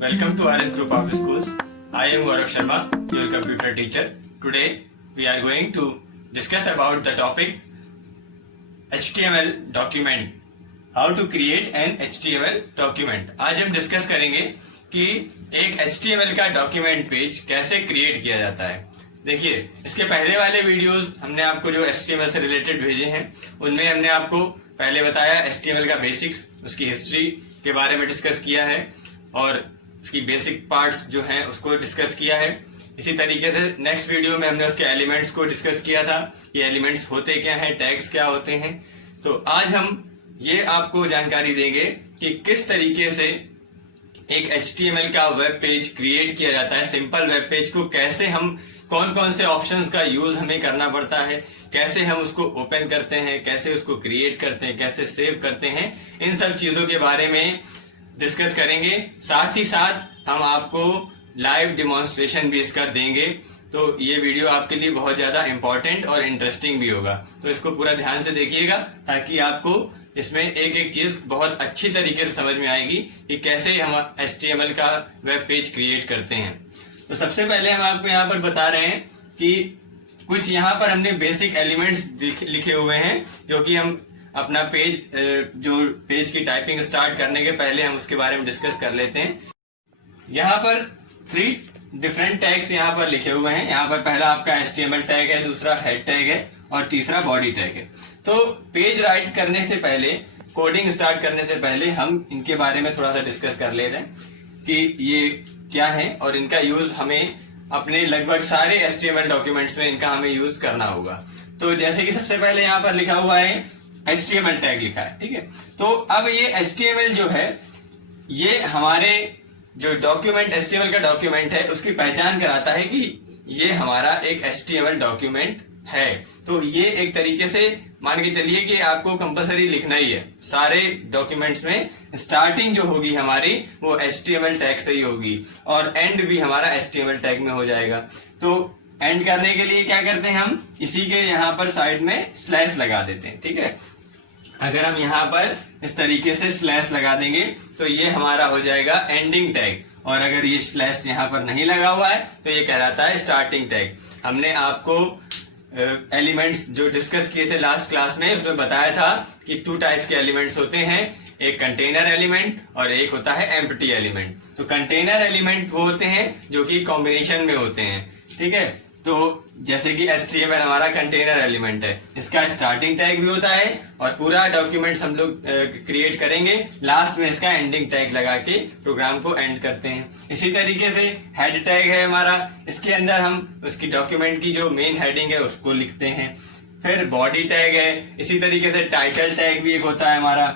Welcome to RS Group of Schools. I am Gaurav Sharma, your computer teacher. Today we are going to discuss about the topic HTML document. How to create an HTML document. आज हम discuss करेंगे कि एक HTML का document page कैसे create किया जाता है। देखिए, इसके पहले वाले वीडियोस हमने आपको जो HTML से रिलेटेड भेजे हैं उनमें हमने आपको पहले बताया HTML का बेसिक्स, उसकी हिस्ट्री के बारे में डिस्कस किया है और उसकी बेसिक पार्ट्स जो हैं उसको डिस्कस किया है। इसी तरीके से नेक्स्ट वीडियो में हमने उसके एलिमेंट्स को डिस्कस किया था। ये एलिमेंट्स होते क्या हैं, टैग्स क्या होते हैं। तो आज हम ये आपको जानकारी देंगे कि किस तरीके से एक HTML का वेब पेज क्रिएट किया जाता है। सिंपल वेब पेज को कैसे हम कौन कौन से ऑप्शंस का यूज हमें करना पड़ता है, कैसे हम उसको ओपन करते हैं, कैसे उसको क्रिएट करते हैं, कैसे सेव करते हैं, इन सब चीजों के बारे में डिस्कस करेंगे। साथ ही साथ हम आपको लाइव डिमॉन्स्ट्रेशन भी इसका देंगे। तो ये वीडियो आपके लिए बहुत ज्यादा इंपॉर्टेंट और इंटरेस्टिंग भी होगा, तो इसको पूरा ध्यान से देखिएगा ताकि आपको इसमें एक एक चीज बहुत अच्छी तरीके से समझ में आएगी कि कैसे हम HTML का वेब पेज क्रिएट करते हैं। तो सबसे पहले हम आपको यहाँ पर बता रहे हैं कि कुछ यहाँ पर हमने बेसिक एलिमेंट्स लिखे हुए हैं जो कि हम अपना पेज जो पेज की टाइपिंग स्टार्ट करने के पहले हम उसके बारे में डिस्कस कर लेते हैं। यहाँ पर 3 डिफरेंट टैग्स यहाँ पर लिखे हुए हैं। यहाँ पर पहला आपका HTML टैग है, दूसरा हेड टैग है और तीसरा बॉडी टैग है। तो पेज राइट करने से पहले, कोडिंग स्टार्ट करने से पहले हम इनके बारे में थोड़ा सा डिस्कस कर ले रहे हैं कि ये क्या है और इनका यूज हमें अपने लगभग सारे HTML डॉक्यूमेंट्स में इनका हमें यूज करना होगा। तो जैसे कि सबसे पहले यहाँ पर लिखा हुआ है HTML टैग लिखा है, ठीक है। तो अब ये HTML जो है ये हमारे जो डॉक्यूमेंट HTML का डॉक्यूमेंट है उसकी पहचान कराता है कि ये हमारा एक HTML डॉक्यूमेंट है। तो ये एक तरीके से मान के चलिए कि आपको कंपलसरी लिखना ही है। सारे डॉक्यूमेंट्स में स्टार्टिंग जो होगी हमारी वो HTML टैग से ही होगी और एंड भी हमारा HTML टैग में हो जाएगा। तो एंड करने के लिए क्या करते हैं, हम इसी के यहाँ पर साइड में स्लैश लगा देते हैं, ठीक है। अगर हम यहाँ पर इस तरीके से स्लैश लगा देंगे तो ये हमारा हो जाएगा एंडिंग टैग, और अगर ये स्लैश यहाँ पर नहीं लगा हुआ है तो ये कहलाता है स्टार्टिंग टैग। हमने आपको एलिमेंट्स जो डिस्कस किए थे लास्ट क्लास में उसमें बताया था कि 2 टाइप्स के एलिमेंट्स होते हैं, एक कंटेनर एलिमेंट और एक होता है एम्प्टी एलिमेंट। तो कंटेनर एलिमेंट वो होते हैं जो कि कॉम्बिनेशन में होते हैं, ठीक है। तो जैसे कि HTML हमारा कंटेनर एलिमेंट है, इसका स्टार्टिंग टैग भी होता है और पूरा डॉक्यूमेंट्स हम लोग क्रिएट करेंगे, लास्ट में इसका एंडिंग टैग लगा के प्रोग्राम को एंड करते हैं। इसी तरीके से हेड टैग है हमारा, इसके अंदर हम उसकी डॉक्यूमेंट की जो मेन हेडिंग है उसको लिखते हैं। फिर बॉडी टैग है, इसी तरीके से टाइटल टैग भी एक होता है हमारा,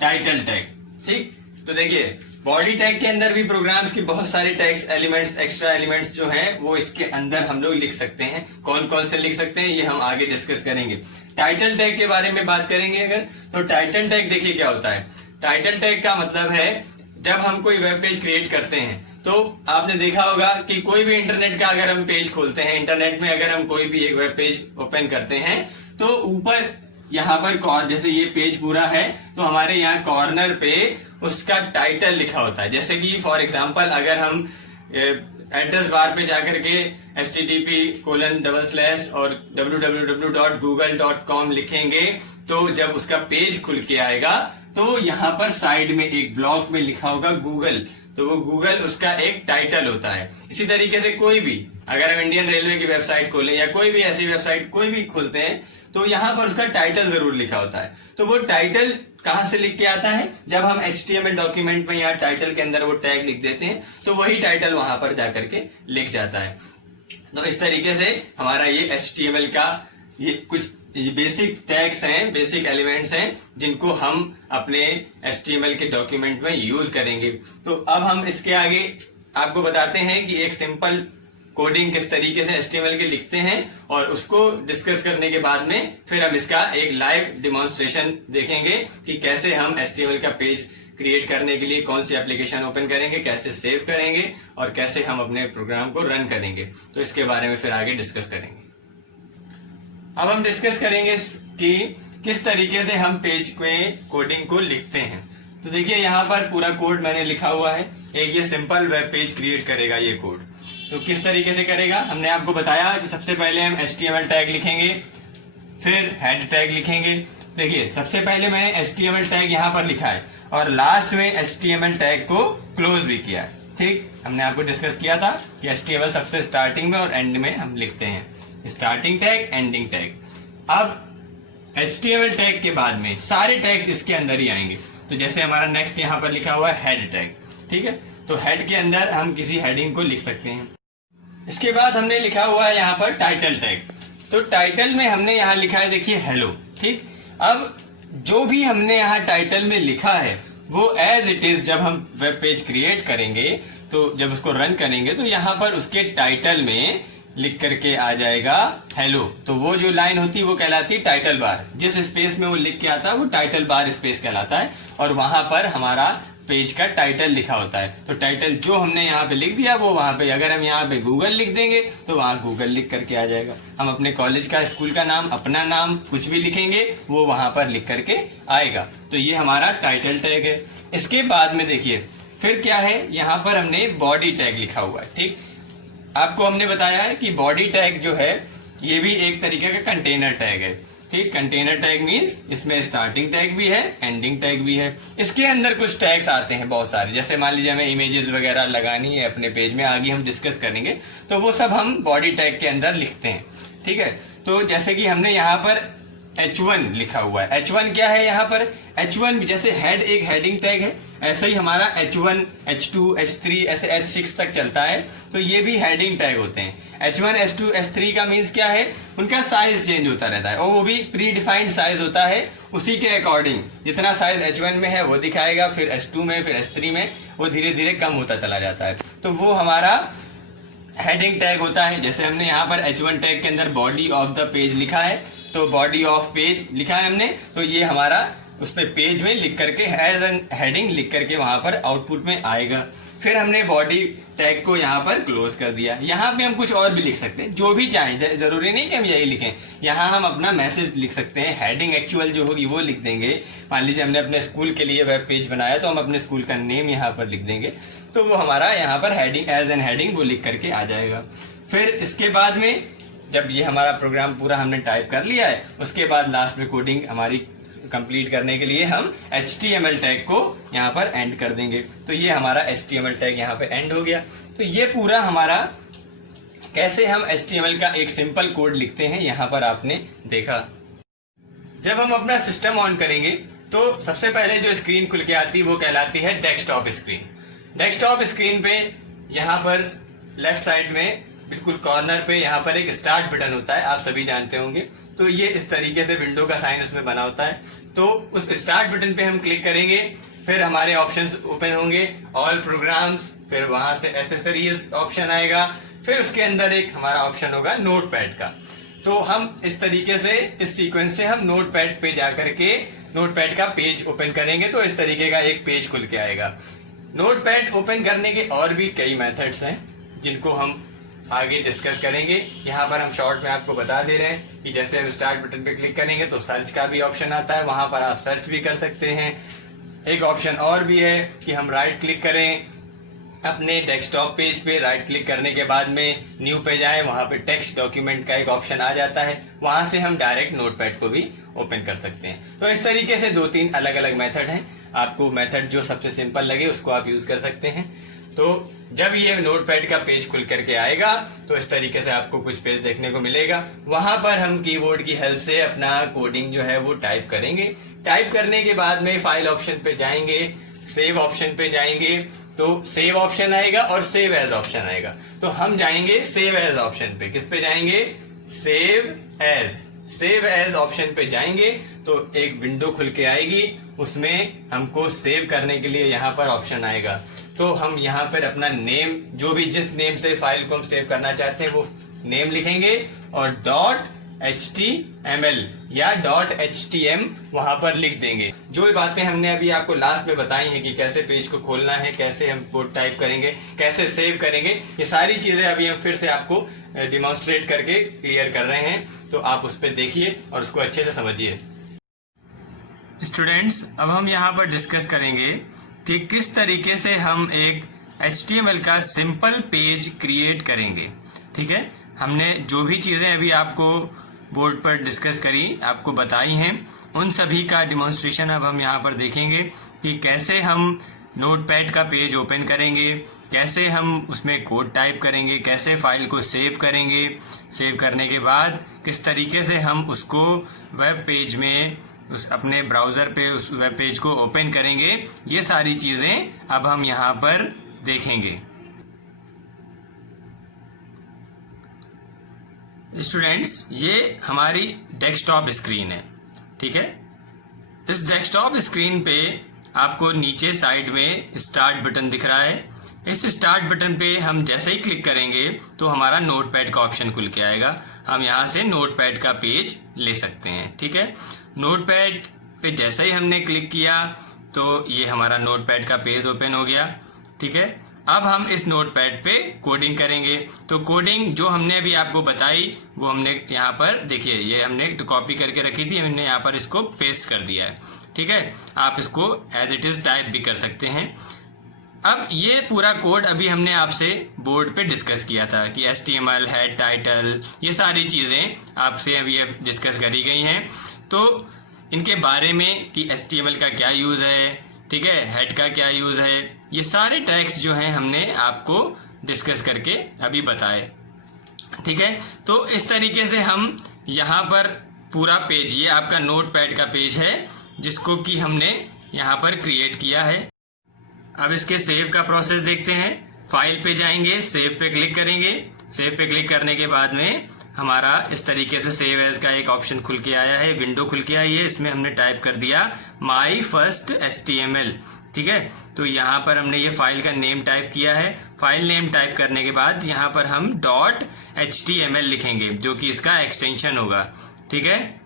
टाइटल टैग, ठीक। तो देखिए बॉडी टैग के अंदर भी प्रोग्राम्स की बहुत सारे टैग्स एलिमेंट्स, एक्स्ट्रा एलिमेंट्स जो हैं वो इसके अंदर हम लोग लिख सकते हैं। कौन कौन से लिख सकते हैं ये हम आगे डिस्कस करेंगे। टाइटल टैग के बारे में बात करेंगे अगर, तो टाइटल टैग देखिए क्या होता है। टाइटल टैग का मतलब है जब हम कोई वेब पेज क्रिएट करते हैं तो आपने देखा होगा कि कोई भी इंटरनेट का अगर हम पेज खोलते हैं, इंटरनेट में अगर हम कोई भी एक वेब पेज ओपन करते हैं तो ऊपर यहाँ पर जैसे ये पेज पूरा है तो हमारे यहाँ कॉर्नर पे उसका टाइटल लिखा होता है। जैसे कि फॉर एग्जांपल अगर हम एड्रेस बार पे जाकर के http:// और www.google.com लिखेंगे तो जब उसका पेज खुल के आएगा तो यहाँ पर साइड में एक ब्लॉक में लिखा होगा गूगल, तो वो गूगल उसका एक टाइटल होता है। इसी तरीके से कोई भी अगर हम इंडियन रेलवे की वेबसाइट खोलें या कोई भी ऐसी वेबसाइट कोई भी खोलते हैं तो यहाँ पर उसका टाइटल जरूर लिखा होता है। तो वो टाइटल कहाँ से लिख के आता है, जब हम HTML डॉक्यूमेंट में यहाँ टाइटल के अंदर वो टैग लिख देते हैं तो वही टाइटल वहां पर जाकर के लिख जाता है। तो इस तरीके से हमारा ये HTML का ये कुछ बेसिक टैग्स हैं, बेसिक एलिमेंट्स हैं जिनको हम अपने HTML के डॉक्यूमेंट में यूज करेंगे। तो अब हम इसके आगे आपको बताते हैं कि एक सिंपल कोडिंग किस तरीके से HTML के लिखते हैं और उसको डिस्कस करने के बाद में फिर हम इसका एक लाइव डिमॉन्स्ट्रेशन देखेंगे कि कैसे हम HTML का पेज क्रिएट करने के लिए कौन सी एप्लीकेशन ओपन करेंगे, कैसे सेव करेंगे और कैसे हम अपने प्रोग्राम को रन करेंगे। तो इसके बारे में फिर आगे डिस्कस करेंगे। अब हम डिस्कस करेंगे कि किस तरीके से हम पेज में कोडिंग को लिखते हैं। तो देखिए यहाँ पर पूरा कोड मैंने लिखा हुआ है। एक ये सिंपल वेब पेज क्रिएट करेगा ये कोड। तो किस तरीके से करेगा, हमने आपको बताया कि सबसे पहले हम HTML टैग लिखेंगे, फिर हेड टैग लिखेंगे। देखिए सबसे पहले मैंने HTML टैग यहाँ पर लिखा है और लास्ट में HTML टैग को क्लोज भी किया है। ठीक, हमने आपको डिस्कस किया था कि HTML सबसे स्टार्टिंग में और एंड में हम लिखते हैं, स्टार्टिंग टैग, एंडिंग टैग। अब HTML टैग के बाद में सारे टैग्स इसके अंदर ही आएंगे। तो जैसे हमारा नेक्स्ट यहाँ पर लिखा हुआ है हेड टैग, ठीक है, तो हेड के अंदर हम किसी हेडिंग को लिख सकते हैं। इसके बाद हमने लिखा हुआ है यहाँ पर टाइटल टैग। तो टाइटल में हमने यहाँ लिखा है, देखिए हेलो। ठीक, अब जो भी हमने यहाँ टाइटल में लिखा है वो एज इट इज जब हम वेब पेज क्रिएट करेंगे, तो जब उसको रन करेंगे तो यहाँ पर उसके टाइटल में लिख करके आ जाएगा हेलो। तो वो जो लाइन होती है वो कहलाती है टाइटल बार। जिस स्पेस में वो लिख के आता है वो टाइटल बार स्पेस कहलाता है और वहां पर हमारा पेज का टाइटल लिखा होता है। तो टाइटल जो हमने यहाँ पे लिख दिया वो वहां पे, अगर हम यहाँ पे गूगल लिख देंगे तो वहां गूगल लिख करके आ जाएगा। हम अपने कॉलेज का, स्कूल का नाम, अपना नाम कुछ भी लिखेंगे वो वहां पर लिख करके आएगा। तो ये हमारा टाइटल टैग है। इसके बाद में देखिए फिर क्या है, यहाँ पर हमने बॉडी टैग लिखा हुआ है। ठीक, आपको हमने बताया है कि बॉडी टैग जो है ये भी एक तरीके का कंटेनर टैग है। ठीक, कंटेनर टैग मींस इसमें स्टार्टिंग टैग भी है, एंडिंग टैग भी है। इसके अंदर कुछ टैग्स आते हैं बहुत सारे, जैसे मान लीजिए हमें इमेजेस वगैरह लगानी है अपने पेज में, आगे हम डिस्कस करेंगे, तो वो सब हम बॉडी टैग के अंदर लिखते हैं। ठीक है, तो जैसे कि हमने यहाँ पर H1 लिखा हुआ है। H1 क्या है, यहाँ पर H1 जैसे हेड एक हेडिंग टैग है, ऐसे ही हमारा H1, H2, H3 ऐसे H6 तक चलता है, तो ये भी हेडिंग टैग होते हैं। H1, H2, H3 का मीन्स क्या है, उनका साइज चेंज होता रहता है और वो भी प्री डिफाइंड साइज होता है, उसी के अकॉर्डिंग जितना साइज H1 में है वो दिखाएगा, फिर H2 में, फिर H3 में वो धीरे धीरे कम होता चला जाता है। तो वो हमारा हेडिंग टैग होता है। जैसे हमने यहाँ पर H1 टैग के अंदर बॉडी ऑफ द पेज लिखा है, तो बॉडी ऑफ पेज लिखा है हमने, तो ये हमारा उस पे पेज में लिख करके एज एन हेडिंग लिख करके वहां पर आउटपुट में आएगा। फिर हमने बॉडी टैग को यहाँ पर क्लोज कर दिया। यहाँ पे हम कुछ और भी लिख सकते हैं, जो भी चाहें, जरूरी नहीं कि हम यही लिखें। यहाँ हम अपना मैसेज लिख सकते हैं, हेडिंग एक्चुअल जो होगी वो लिख देंगे। मान लीजिए हमने अपने स्कूल के लिए वेब पेज बनाया तो हम अपने स्कूल का नेम यहाँ पर लिख देंगे, तो वो हमारा यहाँ पर हेडिंग एज एन हेडिंग वो लिख करके आ जाएगा। फिर इसके बाद में जब ये हमारा प्रोग्राम पूरा हमने टाइप कर लिया है, उसके बाद लास्ट में कोडिंग हमारी कंप्लीट करने के लिए हम HTML टैग को यहाँ पर एंड कर देंगे। तो ये हमारा HTML टैग यहाँ पे एंड हो गया। तो ये पूरा हमारा कैसे हम HTML का एक सिंपल कोड लिखते हैं यहाँ पर आपने देखा। जब हम अपना सिस्टम ऑन करेंगे तो सबसे पहले जो स्क्रीन खुल के आती है वो कहलाती है डेस्कटॉप स्क्रीन। डेस्कटॉप स्क्रीन पे यहाँ पर लेफ्ट साइड में बिल्कुल कॉर्नर पे यहाँ पर एक स्टार्ट बटन होता है, आप सभी जानते होंगे। तो ये इस तरीके से विंडो का साइन उसमें बना होता है। तो उस स्टार्ट बटन पे हम क्लिक करेंगे, फिर हमारे ऑप्शंस ओपन होंगे, ऑल प्रोग्राम्स, फिर वहां से एसेसरीज ऑप्शन आएगा, फिर उसके अंदर एक हमारा ऑप्शन होगा नोटपैड का। तो हम इस तरीके से, इस सीक्वेंस से हम नोटपैड पे जाकर के नोटपैड का पेज ओपन करेंगे तो इस तरीके का एक पेज खुल के आएगा। नोटपैड ओपन करने के और भी कई मेथड्स हैं जिनको हम आगे डिस्कस करेंगे। यहाँ पर हम शॉर्ट में आपको बता दे रहे हैं कि जैसे हम स्टार्ट बटन पे क्लिक करेंगे तो सर्च का भी ऑप्शन आता है, वहां पर आप सर्च भी कर सकते हैं। एक ऑप्शन और भी है कि हम राइट क्लिक करें अपने डेस्कटॉप पेज पे, राइट क्लिक करने के बाद में न्यू पे जाए, वहां पे टेक्स्ट डॉक्यूमेंट का एक ऑप्शन आ जाता है, वहां से हम डायरेक्ट नोटपैड को भी ओपन कर सकते हैं। तो इस तरीके से 2-3 अलग अलग मेथड हैं। आपको मेथड जो सबसे सिंपल लगे उसको आप यूज कर सकते हैं। तो जब ये नोटपैड का पेज खुल करके आएगा तो इस तरीके से आपको कुछ पेज देखने को मिलेगा। वहां पर हम कीबोर्ड की हेल्प से अपना कोडिंग जो है वो टाइप करेंगे। टाइप करने के बाद में फाइल ऑप्शन पे जाएंगे, सेव ऑप्शन पे जाएंगे, तो सेव ऑप्शन आएगा और सेव एज ऑप्शन आएगा। तो हम जाएंगे सेव एज ऑप्शन पे। किस पे जाएंगे? Save as. Save as option पे जाएंगे तो एक विंडो खुल के आएगी, उसमें हमको सेव करने के लिए यहाँ पर ऑप्शन आएगा। तो हम यहाँ पर अपना नेम, जो भी जिस नेम से फाइल को हम सेव करना चाहते हैं वो नेम लिखेंगे और .html या .htm वहां पर लिख देंगे। जो बातें हमने अभी आपको लास्ट में बताई हैं कि कैसे पेज को खोलना है, कैसे हम कोड टाइप करेंगे, कैसे सेव करेंगे, ये सारी चीजें अभी हम फिर से आपको डिमॉन्स्ट्रेट करके क्लियर कर रहे हैं। तो आप उस पर देखिए और उसको अच्छे से समझिए। स्टूडेंट्स, अब हम यहाँ पर डिस्कस करेंगे कि किस तरीके से हम एक HTML का सिंपल पेज क्रिएट करेंगे। ठीक है, हमने जो भी चीज़ें अभी आपको बोर्ड पर डिस्कस करी, आपको बताई हैं, उन सभी का डिमॉन्स्ट्रेशन अब हम यहाँ पर देखेंगे कि कैसे हम नोटपैड का पेज ओपन करेंगे, कैसे हम उसमें कोड टाइप करेंगे, कैसे फाइल को सेव करेंगे, सेव करने के बाद किस तरीके से हम उसको वेब पेज में उस अपने ब्राउज़र पे उस वेब पेज को ओपन करेंगे। ये सारी चीज़ें अब हम यहाँ पर देखेंगे। स्टूडेंट्स, ये हमारी डेस्कटॉप स्क्रीन है। ठीक है, इस डेस्कटॉप स्क्रीन पे आपको नीचे साइड में स्टार्ट बटन दिख रहा है। इस स्टार्ट बटन पे हम जैसे ही क्लिक करेंगे तो हमारा नोटपैड का ऑप्शन खुल के आएगा। हम यहाँ से नोटपैड का पेज ले सकते हैं। ठीक है, नोटपैड पे जैसे ही हमने क्लिक किया तो ये हमारा नोटपैड का पेज ओपन हो गया। ठीक है, अब हम इस नोटपैड पे कोडिंग करेंगे। तो कोडिंग जो हमने अभी आपको बताई वो हमने यहाँ पर देखिए, ये हमने कॉपी करके रखी थी, हमने यहाँ पर इसको पेस्ट कर दिया है। ठीक है, आप इसको एज इट इज टाइप भी कर सकते हैं। अब ये पूरा कोड अभी हमने आपसे बोर्ड पे डिस्कस किया था कि HTML, हेड, टाइटल, ये सारी चीज़ें आपसे अभी डिस्कस करी गई हैं। तो इनके बारे में कि HTML का क्या यूज़ है, ठीक है, हेड का क्या यूज़ है, ये सारे टैग्स जो हैं हमने आपको डिस्कस करके अभी बताए। ठीक है, तो इस तरीके से हम यहाँ पर पूरा पेज, ये आपका नोटपैड का पेज है जिसको कि हमने यहाँ पर क्रिएट किया है। अब इसके सेव का प्रोसेस देखते हैं। फाइल पे जाएंगे, सेव पे क्लिक करेंगे। सेव पे क्लिक करने के बाद में हमारा इस तरीके से सेव एज का एक ऑप्शन खुल के आया है, विंडो खुल के आई है। इसमें हमने टाइप कर दिया माई फर्स्ट HTML। ठीक है, तो यहाँ पर हमने ये फाइल का नेम टाइप किया है। फाइल नेम टाइप करने के बाद यहाँ पर हम .html लिखेंगे जो कि इसका एक्सटेंशन होगा। ठीक है,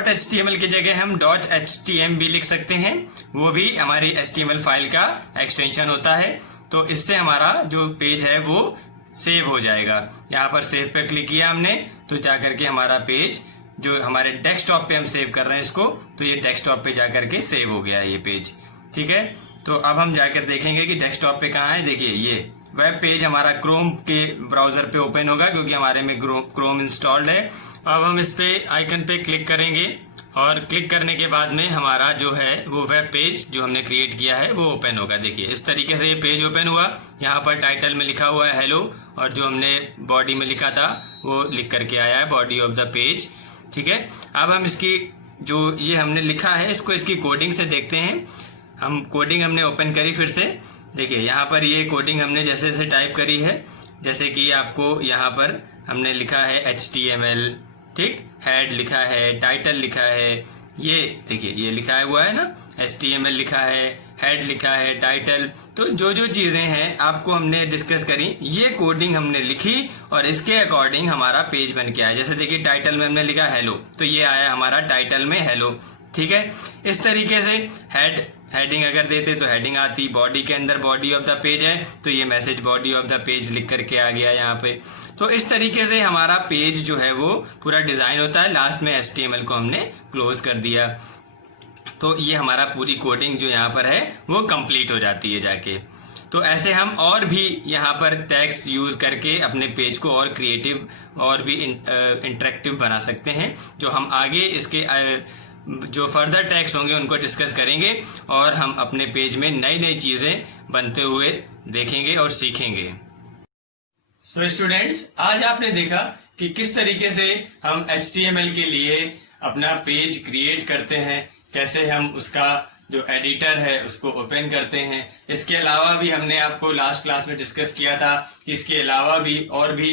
.html की जगह हम .htm भी लिख सकते हैं, वो भी हमारी HTML फाइल का एक्सटेंशन होता है। तो इससे हमारा जो पेज है वो सेव हो जाएगा। यहाँ पर सेव पे क्लिक किया हमने तो जाकर के हमारा पेज जो हमारे डेस्कटॉप पे हम सेव कर रहे हैं इसको, तो ये डेस्कटॉप पे जाकर के सेव हो गया है ये पेज। ठीक है, तो अब हम जाकर देखेंगे कि डेस्कटॉप पे कहाँ है। देखिए, ये वेब पेज हमारा क्रोम के ब्राउजर पे ओपन होगा क्योंकि हमारे में क्रोम इंस्टॉल्ड है। अब हम इस पे आइकन पे क्लिक करेंगे और क्लिक करने के बाद में हमारा जो है वो वेब पेज जो हमने क्रिएट किया है वो ओपन होगा। देखिए, इस तरीके से ये पेज ओपन हुआ। यहाँ पर टाइटल में लिखा हुआ है हेलो, और जो हमने बॉडी में लिखा था वो लिख करके आया है बॉडी ऑफ द पेज। ठीक है, अब हम इसकी जो ये हमने लिखा है इसको इसकी कोडिंग से देखते हैं। हम कोडिंग हमने ओपन करी फिर से। देखिए, यहाँ पर ये कोडिंग हमने जैसे जैसे टाइप करी है, जैसे कि आपको यहाँ पर हमने लिखा है HTML, ठीक, हेड लिखा है, टाइटल लिखा है, ये देखिए ये लिखा हुआ है ना, HTML लिखा है, हेड लिखा है, टाइटल। तो जो जो चीज़ें हैं आपको हमने डिस्कस करी, ये कोडिंग हमने लिखी और इसके अकॉर्डिंग हमारा पेज बन के आया। जैसे देखिए, टाइटल में हमने लिखा हेलो, तो ये आया हमारा टाइटल में हेलो। ठीक है, इस तरीके से हेडिंग अगर देते तो हेडिंग आती, बॉडी के अंदर बॉडी ऑफ द पेज है तो ये message body of the page लिख करके आ गया यहाँ पे। तो इस तरीके से हमारा पेज जो है वो पूरा डिज़ाइन होता है। लास्ट में HTML को हमने क्लोज कर दिया तो ये हमारा पूरी कोडिंग जो यहाँ पर है वो कंप्लीट हो जाती है जाके। तो ऐसे हम और भी यहाँ पर टैग्स यूज़ करके अपने पेज को और क्रिएटिव और भी इंटरेक्टिव बना सकते हैं, जो हम आगे इसके जो फर्दर टैग्स होंगे उनको डिस्कस करेंगे और हम अपने पेज में नई नई चीज़ें बनते हुए देखेंगे और सीखेंगे। सो स्टूडेंट्स, आज आपने देखा कि किस तरीके से हम HTML के लिए अपना पेज क्रिएट करते हैं, कैसे हम उसका जो एडिटर है उसको ओपन करते हैं। इसके अलावा भी हमने आपको लास्ट क्लास में डिस्कस किया था कि इसके अलावा भी और भी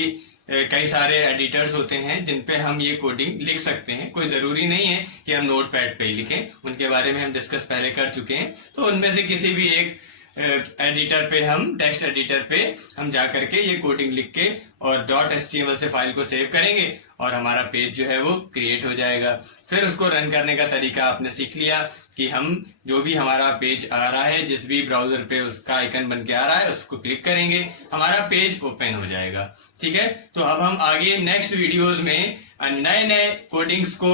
कई सारे एडिटर्स होते हैं जिन पे हम ये कोडिंग लिख सकते हैं। कोई ज़रूरी नहीं है कि हम नोटपैड पे ही लिखें, उनके बारे में हम डिस्कस पहले कर चुके हैं। तो उनमें से किसी भी एक एडिटर पे हम टेक्स्ट एडिटर पे हम जा करके ये कोडिंग लिख के और .html से फाइल को सेव करेंगे और हमारा पेज जो है वो क्रिएट हो जाएगा। फिर उसको रन करने का तरीका आपने सीख लिया कि हम जो भी हमारा पेज आ रहा है, जिस भी ब्राउजर पे उसका आइकन बन के आ रहा है, उसको क्लिक करेंगे, हमारा पेज ओपन हो जाएगा। ठीक है, तो अब हम आगे नेक्स्ट वीडियोस में नए नए कोडिंग्स को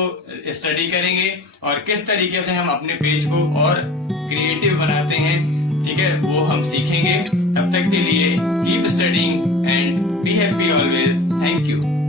स्टडी करेंगे और किस तरीके से हम अपने पेज को और क्रिएटिव बनाते हैं, ठीक है, वो हम सीखेंगे। तब तक के लिए keep studying and be happy always. Thank you.